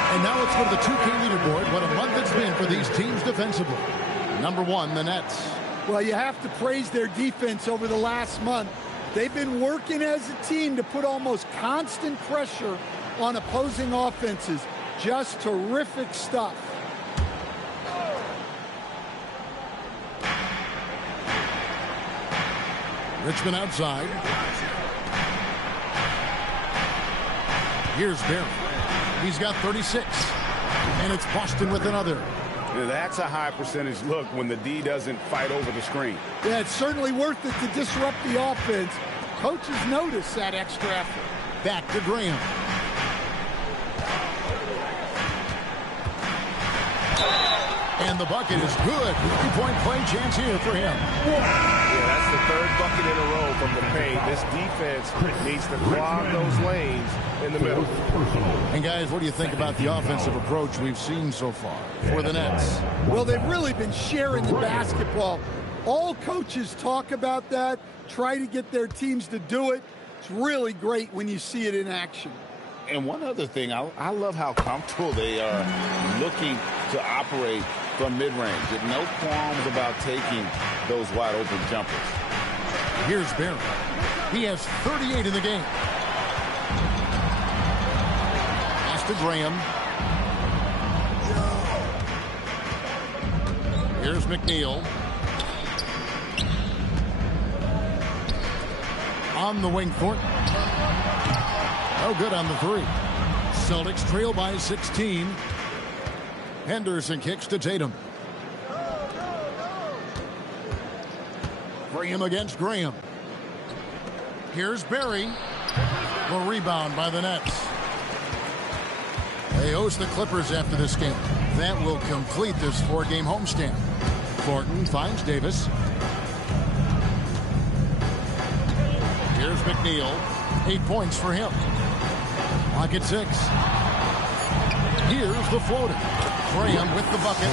And now let's go to the 2K leaderboard. What a month it's been for these teams defensively. Number 1, the Nets. Well, you have to praise their defense over the last month. They've been working as a team to put almost constant pressure on opposing offenses. Just terrific stuff. Richmond outside. Here's Barry. He's got 36. And it's Boston with another. Yeah, that's a high percentage look when the D doesn't fight over the screen. Yeah, it's certainly worth it to disrupt the offense. Coaches notice that extra effort. Back to Graham. And the bucket is good. 3-point play chance here for him. Yeah, that's the third bucket in a row from the paint. This defense needs to clog those lanes in the middle. And guys, what do you think about the offensive approach we've seen so far for the Nets? Well, they've really been sharing the basketball. All coaches talk about that, try to get their teams to do it. It's really great when you see it in action. And one other thing, I love how comfortable they are looking to operate from mid-range. No qualms about taking those wide-open jumpers. Here's Barry. He has 38 in the game. Pass to Graham. Here's McNeil. On the wing, Thornton. No good on the 3. Celtics trail by 16. Henderson kicks to Tatum. Graham against Graham. Here's Barry. The rebound by the Nets. They host the Clippers after this game. That will complete this 4-game homestand. Thornton finds Davis. Here's McNeil. 8 points for him. Clock at 6. Here's the floater. Graham with the bucket.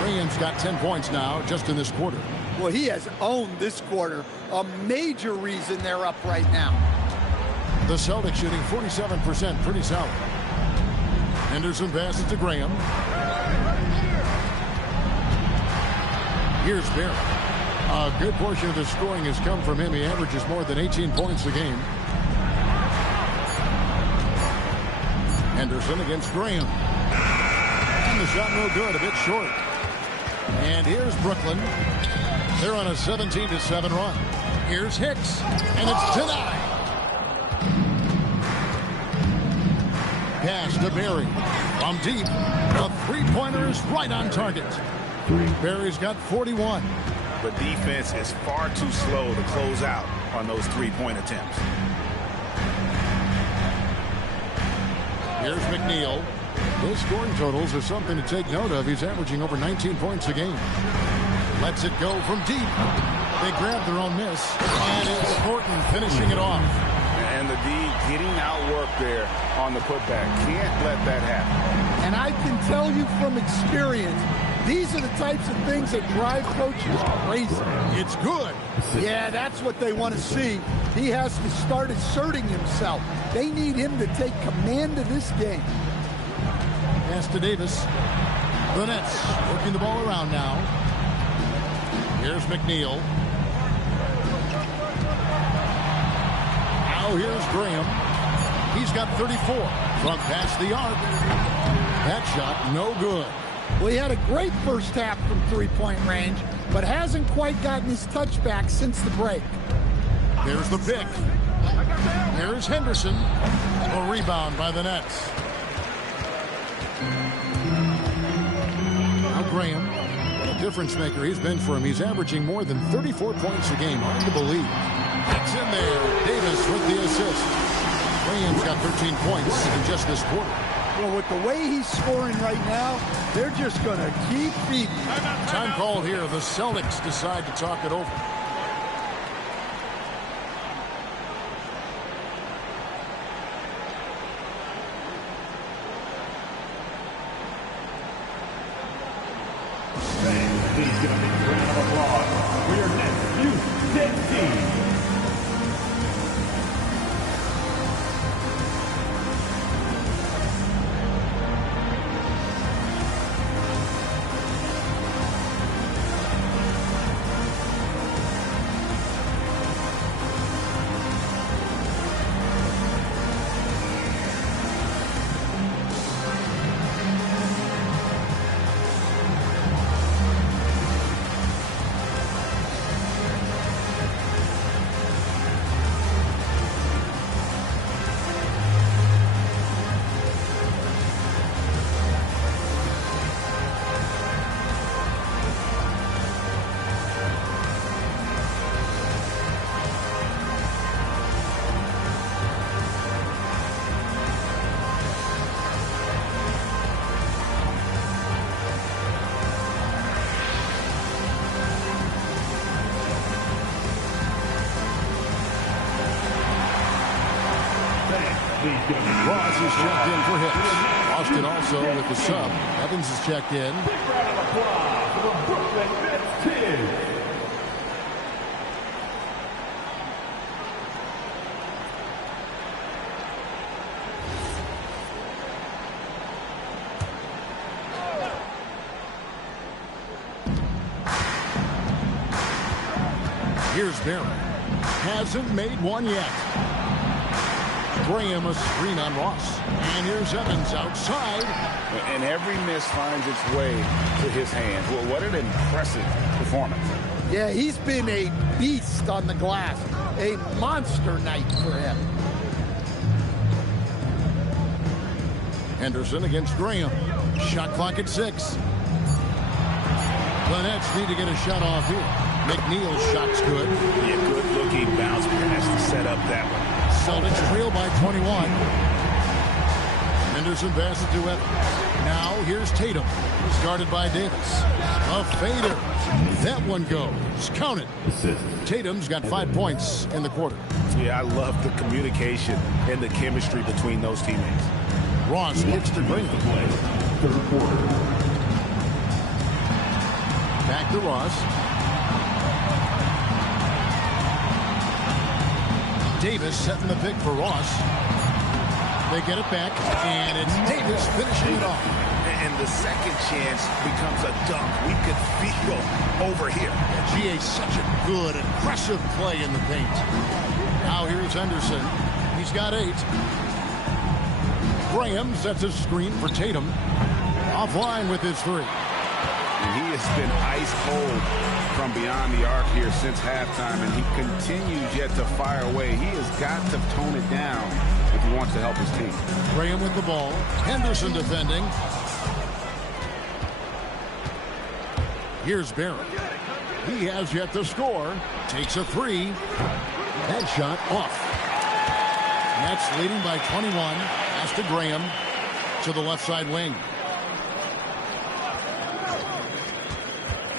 Graham's got 10 points now just in this quarter. Well, he has owned this quarter. A major reason they're up right now. The Celtics shooting 47%, pretty solid. Henderson passes to Graham. Here's Barry. A good portion of the scoring has come from him. He averages more than 18 points a game. Henderson against Graham. And the shot no good, a bit short. And here's Brooklyn. They're on a 17-7 run. Here's Hicks, and it's denied. Pass to Barry. From deep, the three-pointer is right on target. Barry's got 41. But defense is far too slow to close out on those three-point attempts. Here's McNeil. Those scoring totals are something to take note of. He's averaging over 19 points a game. Lets it go from deep. They grab their own miss. And it's Thornton finishing it off. And the D getting outworked there on the putback. Can't let that happen. And I can tell you from experience, these are the types of things that drive coaches crazy. It's good. Yeah, that's what they want to see. He has to start asserting himself. They need him to take command of this game. Pass to Davis. The Nets working the ball around now. Here's McNeil. Now here's Graham. He's got 34 from past the arc. That shot no good. Well, he had a great first half from three-point range, but hasn't quite gotten his touchback since the break. There's the pick. Here's Henderson. A rebound by the Nets. Now Graham. What a difference maker he's been for him. He's averaging more than 34 points a game. Hard to believe. It's in there. Davis with the assist. Graham's got 13 points in just this quarter. Well, with the way he's scoring right now, they're just going to keep feeding. Time called here. The Celtics decide to talk it over. Please give a big round of applause for your next U10 team. Ross is checked in for Hicks. Austin also with the sub. Evans is checked in. Big round of applause for the Brooklyn Nets team. Here's Barry. Hasn't made one yet. Graham a screen on Ross. And here's Evans outside. And every miss finds its way to his hands. Well, what an impressive performance. Yeah, he's been a beast on the glass. A monster night for him. Henderson against Graham. Shot clock at 6. The Nets need to get a shot off here. McNeil's shot's good. Yeah, good-looking bounce pass to set up that one. Celtics trail by 21. Henderson passes to Evans. Now here's Tatum. Started by Davis. A fader. That one goes. Count it. Tatum's got 5 points in the quarter. Yeah, I love the communication and the chemistry between those teammates. Ross gets to bring the play. Third quarter. Back to Ross. Davis setting the pick for Ross. They get it back, and it's Davis finishing it off. And the second chance becomes a dunk. We could feel over here. GA, such a good, aggressive play in the paint. Now here's Henderson. He's got 8. Graham sets a screen for Tatum. Offline with his 3. And he has been ice cold from beyond the arc here since halftime, and he continues yet to fire away. He has got to tone it down if he wants to help his team. Graham with the ball. Henderson defending. Here's Barrett. He has yet to score. Takes a 3. Headshot off. Nets leading by 21. Pass to Graham to the left side wing.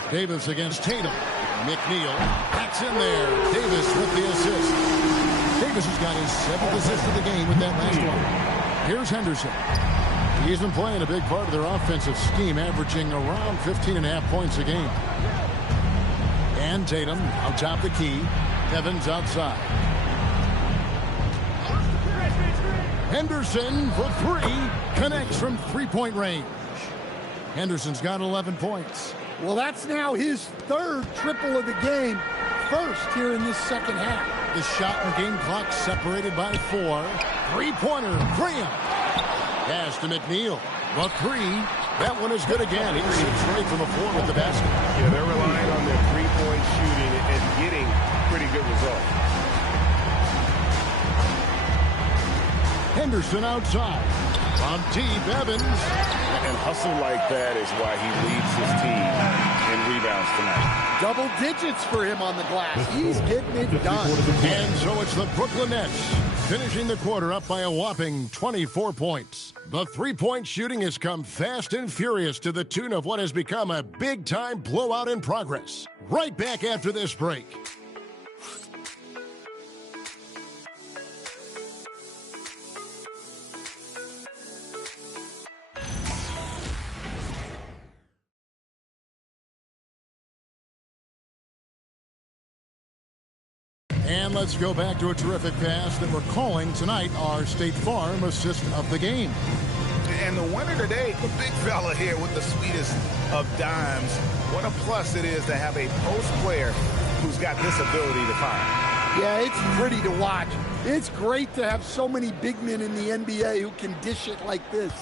Davis against Tatum. McNeil backs in there. Davis with the assist. Davis has got his 7th assist of the game with that last one. Here's Henderson. He's been playing a big part of their offensive scheme, averaging around 15.5 points a game. And Tatum on top the key. Evans outside. Henderson for 3. Connects from three-point range. Henderson's got 11 points. Well, that's now his 3rd triple of the game. First here in this second half. The shot and game clock separated by 4. Three-pointer, Graham. Pass to McNeil. The 3. That one is good again. He shoots right from the floor with the basket. Yeah, they're relying on their three-point shooting and getting pretty good results. Henderson outside. From deep, Evans. And hustle like that is why he leads his team in rebounds tonight. Double digits for him on the glass. He's getting it done. And so it's the Brooklyn Nets finishing the quarter up by a whopping 24 points. The three-point shooting has come fast and furious to the tune of what has become a big-time blowout in progress. Right back after this break. And let's go back to a terrific pass that we're calling tonight our State Farm assist of the game. And the winner today, the big fella here with the sweetest of dimes. What a plus it is to have a post player who's got this ability to fire. Yeah, it's pretty to watch. It's great to have so many big men in the NBA who can dish it like this.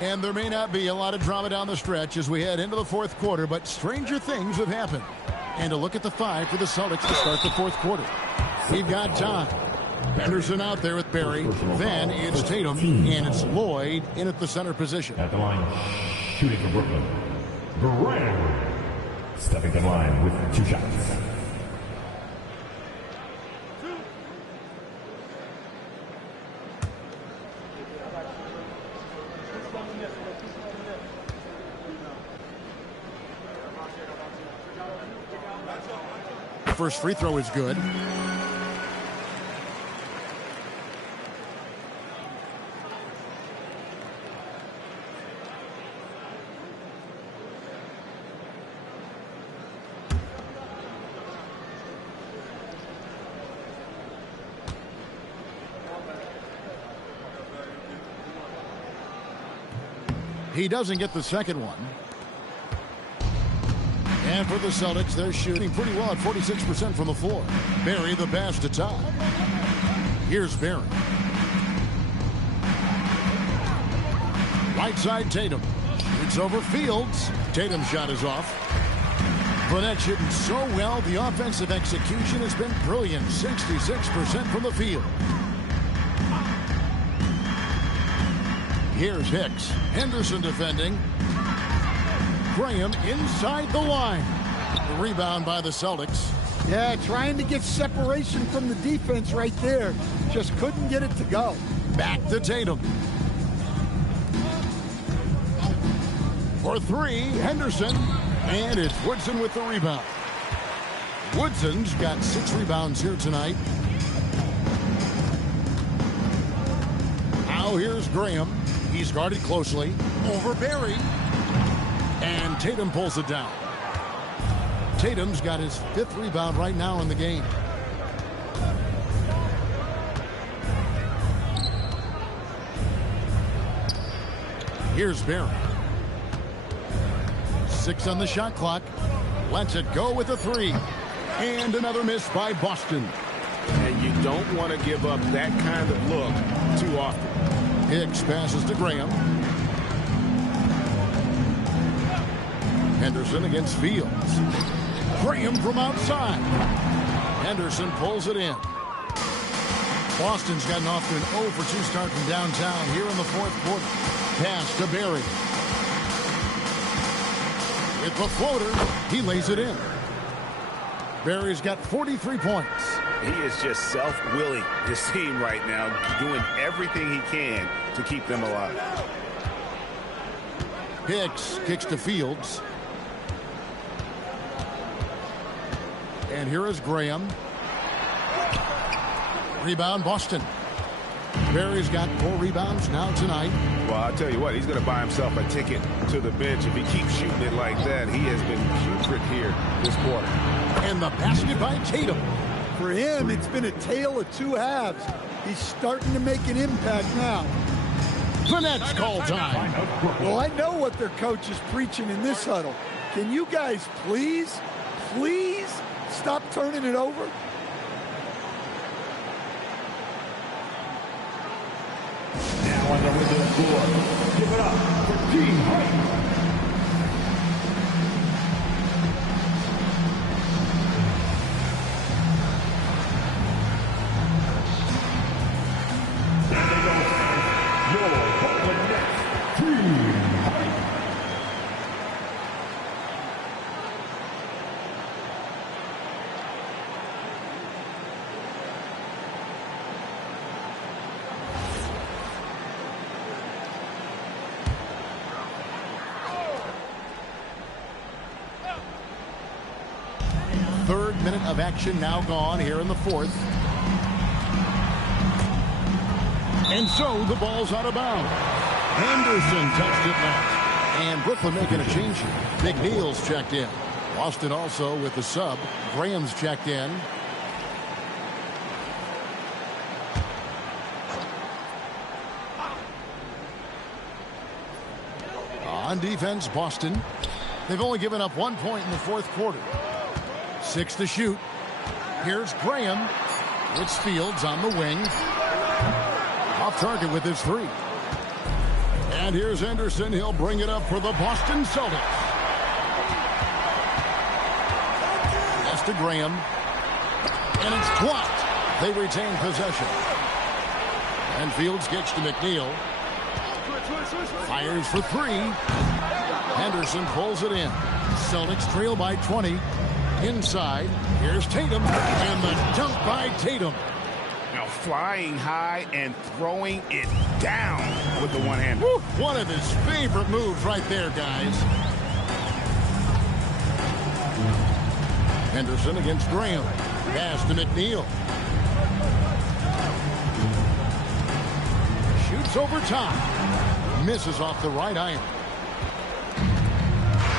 And there may not be a lot of drama down the stretch as we head into the 4th quarter, but stranger things have happened. And a look at the 5 for the Celtics to start the 4th quarter. We've got time. Henderson out there with Barry. Then it's Tatum, and it's Lloyd in at the center position. At the line, shooting for Brooklyn. Graham. Stepping to the line with 2 shots. First free throw is good. He doesn't get the second one. And for the Celtics, they're shooting pretty well at 46% from the floor. Barry the pass to top. Here's Barry. Right side Tatum. Shoots over Fields. Tatum's shot is off. Burnett shooting so well. The offensive execution has been brilliant. 66% from the field. Here's Hicks. Henderson defending. Graham inside the line. The rebound by the Celtics. Yeah, trying to get separation from the defense right there. Just couldn't get it to go. Back to Tatum. For 3, Henderson. And it's Woodson with the rebound. Woodson's got 6 rebounds here tonight. Now here's Graham. He's guarded closely. Over Barry. And Tatum pulls it down. Tatum's got his 5th rebound right now in the game. Here's Barry. 6 on the shot clock. Lets it go with a 3. And another miss by Boston. And you don't want to give up that kind of look too often. Hicks passes to Graham. Henderson against Fields. Graham from outside. Henderson pulls it in. Boston's gotten off to an 0 for 2 start from downtown here in the fourth quarter. Pass to Barry. With the floater, he lays it in. Barry's got 43 points. He is just self-willing, this team right now, doing everything he can to keep them alive. Hicks kicks to Fields. And here is Graham. Rebound, Boston. Barry's got 4 rebounds now tonight. Well, I'll tell you what, he's going to buy himself a ticket to the bench. If he keeps shooting it like that, he has been putrid here this quarter. And the basket by Tatum. For him, it's been a tale of 2 halves. He's starting to make an impact now. The Nets call time. Well, I know what their coach is preaching in this huddle. Can you guys please stop turning it over? Now on the window floor. Give it up for Team White. Third minute of action now gone here in the fourth. And so the ball's out of bounds. Henderson touched it last. And Brooklyn making a change here. McNeil's checked in. Boston also with the sub. Graham's checked in. On defense, Boston. They've only given up 1 point in the fourth quarter. 6 to shoot. Here's Graham. It's Fields on the wing. Off target with his 3. And here's Henderson. He'll bring it up for the Boston Celtics. Pass to Graham. And it's blocked. They retain possession. And Fields gets to McNeil. Fires for 3. Henderson pulls it in. Celtics trail by 20. Inside, here's Tatum, and the dunk by Tatum. Now flying high and throwing it down with the one-hander. One of his favorite moves right there, guys. Henderson against Graham. Pass to McNeil. Shoots over top. Misses off the right iron.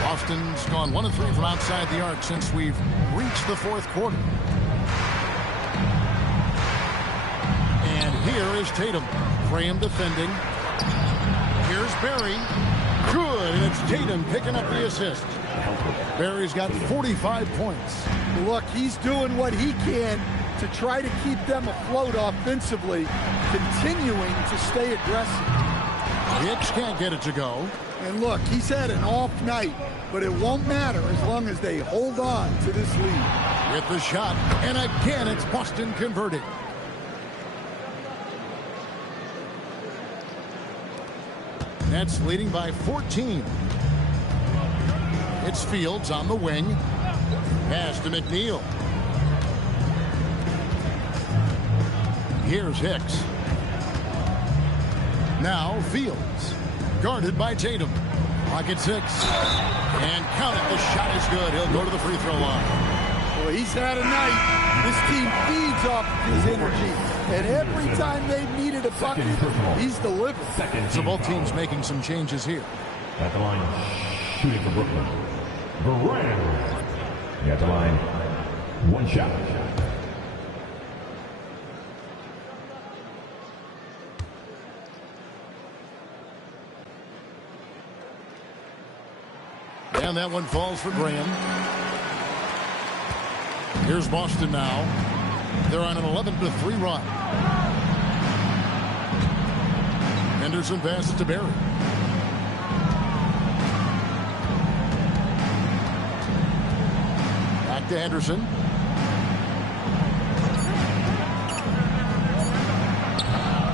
Boston's gone 1 of 3 from outside the arc since we've reached the fourth quarter. And here is Tatum. Graham defending. Here's Barry. Good, and it's Tatum picking up the assist. Barry's got 45 points. Look, he's doing what he can to try to keep them afloat offensively, continuing to stay aggressive. Hicks can't get it to go. And look, he's had an off night, but it won't matter as long as they hold on to this lead. With the shot, and again it's Boston converting. Nets leading by 14. It's Fields on the wing. Pass to McNeil. Here's Hicks. Now Fields. Guarded by Tatum. Pocket 6. And count it. The shot is good. He'll go to the free throw line. Well, he's had a night. This team feeds off his energy. And every time they've needed a bucket, he's delivered. So both teams making some changes here. At the line, shooting for Brooklyn. Durant. At the line, 1 shot. And that one falls for Graham. Here's Boston now. They're on an 11-3 run. Henderson passes to Barry. Back to Henderson.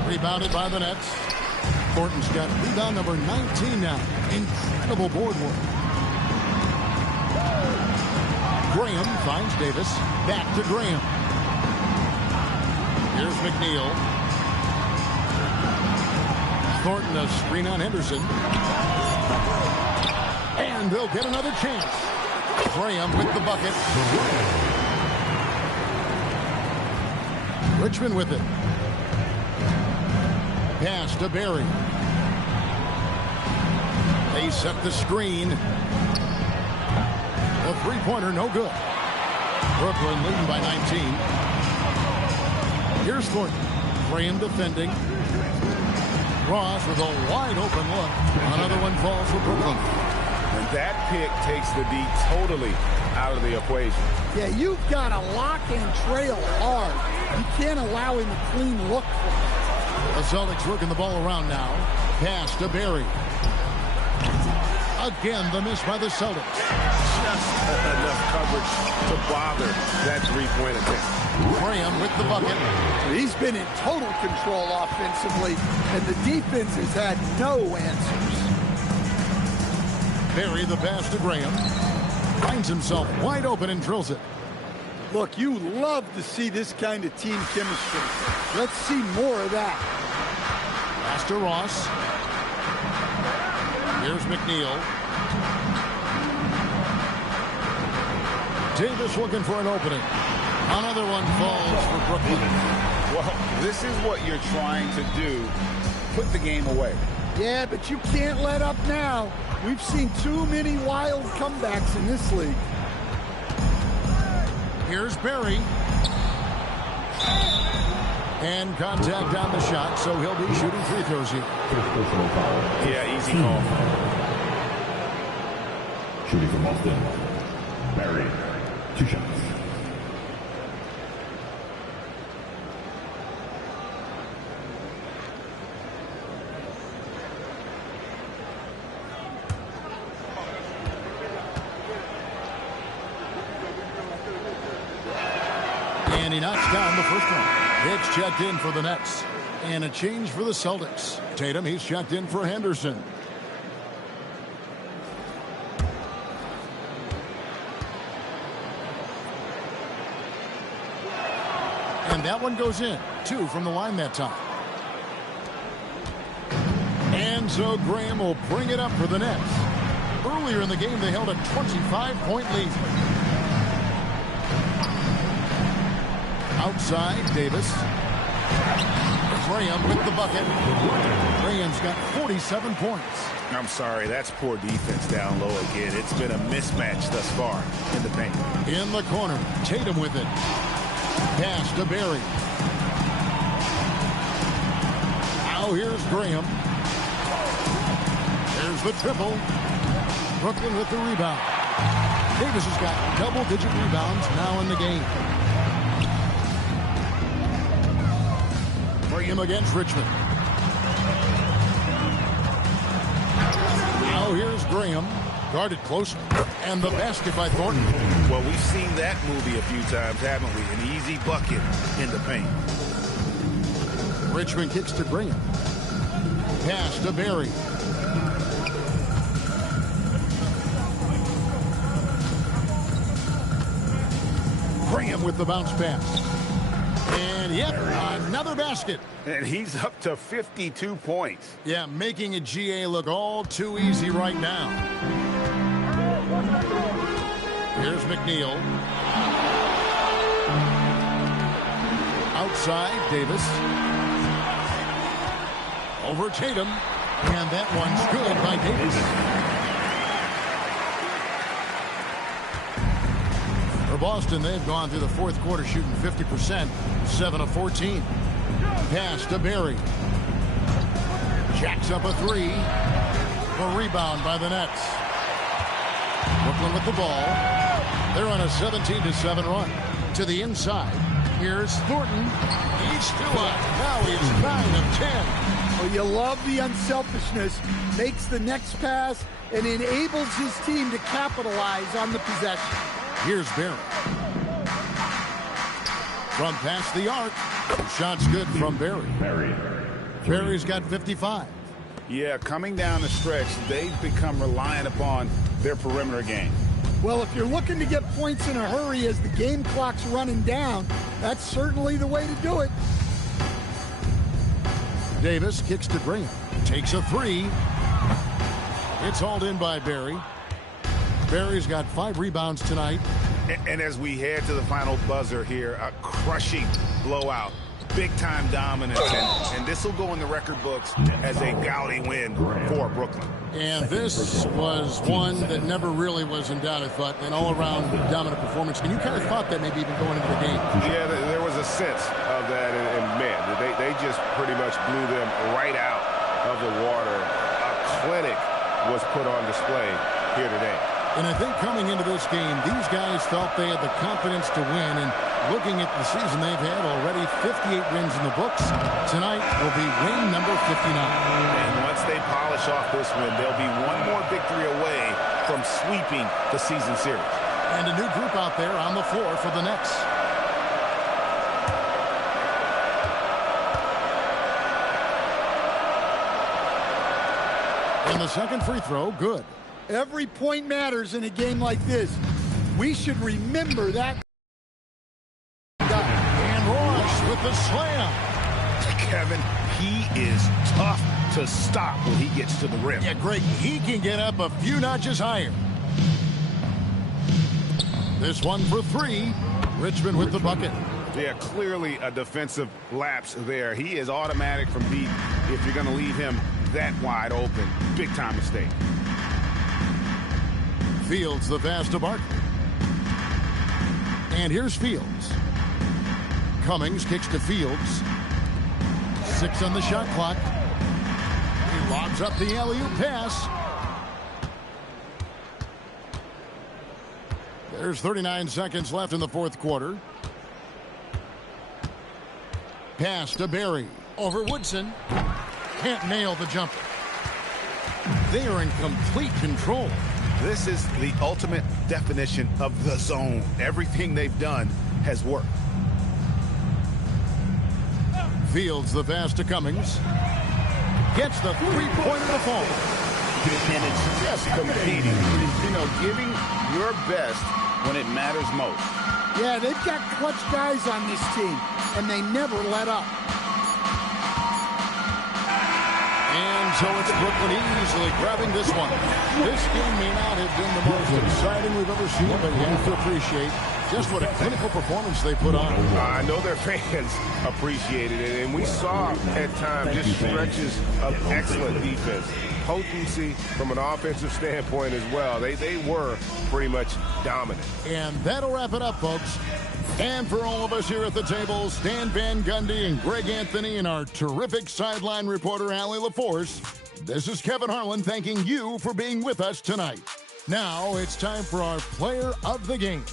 Rebounded by the Nets. Thornton's got rebound number 19 now. Incredible board work. Graham finds Davis. Back to Graham. Here's McNeil. Thornton a screen on Henderson. And they'll get another chance. Graham with the bucket. Richmond with it. Pass to Barry. They set the screen. The three-pointer no good. Brooklyn leading by 19. Here's Thornton. Graham defending. Ross with a wide open look. Another one falls for Brooklyn. And that pick takes the D totally out of the equation. Yeah, you've got to lock and trail hard. You can't allow him a clean look for it. The Celtics working the ball around now. Pass to Barry. Again, the miss by the Celtics. Just enough coverage to bother that three-point attempt. Graham with the bucket. He's been in total control offensively, and the defense has had no answers. Barry the pass to Graham. Finds himself wide open and drills it. Look, you love to see this kind of team chemistry. Let's see more of that. Pass to Ross. Here's McNeil. Davis looking for an opening. Another one falls for Brooklyn. Well, this is what you're trying to do. Put the game away. Yeah, but you can't let up now. We've seen too many wild comebacks in this league. Here's Barry. And contact on the shot, so he'll be shooting free throws here. Yeah, easy call. Shooting from Boston. Barry. 2 shots. And he knocks down the first one. Hicks checked in for the Nets. And a change for the Celtics. Tatum, he's checked in for Henderson. And that one goes in. 2 from the line that time. And so Graham will bring it up for the Nets. Earlier in the game, they held a 25-point lead. Outside, Davis. Graham with the bucket. Graham's got 47 points. I'm sorry, that's poor defense down low again. It's been a mismatch thus far in the paint. In the corner, Tatum with it. Pass to Barry. Now here's Graham. There's the triple. Brooklyn with the rebound. Davis has got double-digit rebounds now in the game. Graham against Richmond. Now here's Graham. Guarded close. And the basket by Thornton. Well, we've seen that movie a few times, haven't we? An easy bucket in the paint. Richmond kicks to Graham. Pass to Barry. Graham with the bounce pass. And yep, another basket. And he's up to 52 points. Yeah, making a GA look all too easy right now. Here's McNeil. Outside, Davis. Over Tatum. And that one's good by Davis. For Boston, they've gone through the fourth quarter shooting 50%, 7 of 14. Pass to Barry. Jacks up a 3. The rebound by the Nets. Brooklyn with the ball. They're on a 17-7 run. To the inside. Here's Thornton. He's still up. Now he's 9 of 10. Well, you love the unselfishness. Makes the next pass and enables his team to capitalize on the possession. Here's Barry. From past the arc. Shot's good from Barry. Barry's got 55. Yeah, coming down the stretch, they've become reliant upon their perimeter game. Well, if you're looking to get points in a hurry as the game clock's running down, that's certainly the way to do it. Davis kicks to Graham. Takes a three. It's hauled in by Barry. Barry's got 5 rebounds tonight. And as we head to the final buzzer here, a crushing blowout. Big-time dominance, and this will go in the record books as a gaudy win for Brooklyn. And this was one that never really was in doubt, I thought, an all-around dominant performance. And you kind of thought that maybe even going into the game. Yeah, there was a sense of that, and man, they just pretty much blew them right out of the water. A clinic was put on display here today. And I think coming into this game, these guys felt they had the confidence to win. And looking at the season they've had already, 58 wins in the books. Tonight will be win number 59. And once they polish off this win, they'll be one more victory away from sweeping the season series. And a new group out there on the floor for the Nets. And the second free throw, good. Every point matters in a game like this. We should remember that. And Royce with the slam. Kevin, he is tough to stop when he gets to the rim. Yeah, Greg, he can get up a few notches higher. This one for 3. Richmond with the bucket. Yeah, clearly a defensive lapse there. He is automatic from deep if you're going to leave him that wide open. Big-time mistake. Fields the pass to Barkley. And here's Fields. Cummings kicks to Fields. 6 on the shot clock. He lobs up the alley-oop pass. There's 39 seconds left in the fourth quarter. Pass to Barry. Over Woodson. Can't nail the jumper. They are in complete control. This is the ultimate definition of the zone. Everything they've done has worked. Fields the pass to Cummings. Gets the three-pointer to fall. And it's just competing. You know, giving your best when it matters most. Yeah, they've got clutch guys on this team, and they never let up. And so it's Brooklyn easily grabbing this one. This game may not have been the most exciting we've ever seen, but you have to appreciate just what a clinical performance they put on. I know their fans appreciated it, and we saw at times just stretches of excellent defense. Potency from an offensive standpoint as well. They were pretty much dominant. And that'll wrap it up, folks. And for all of us here at the table, Stan Van Gundy and Greg Anthony and our terrific sideline reporter, Allie LaForce, this is Kevin Harlan thanking you for being with us tonight. Now it's time for our player of the game.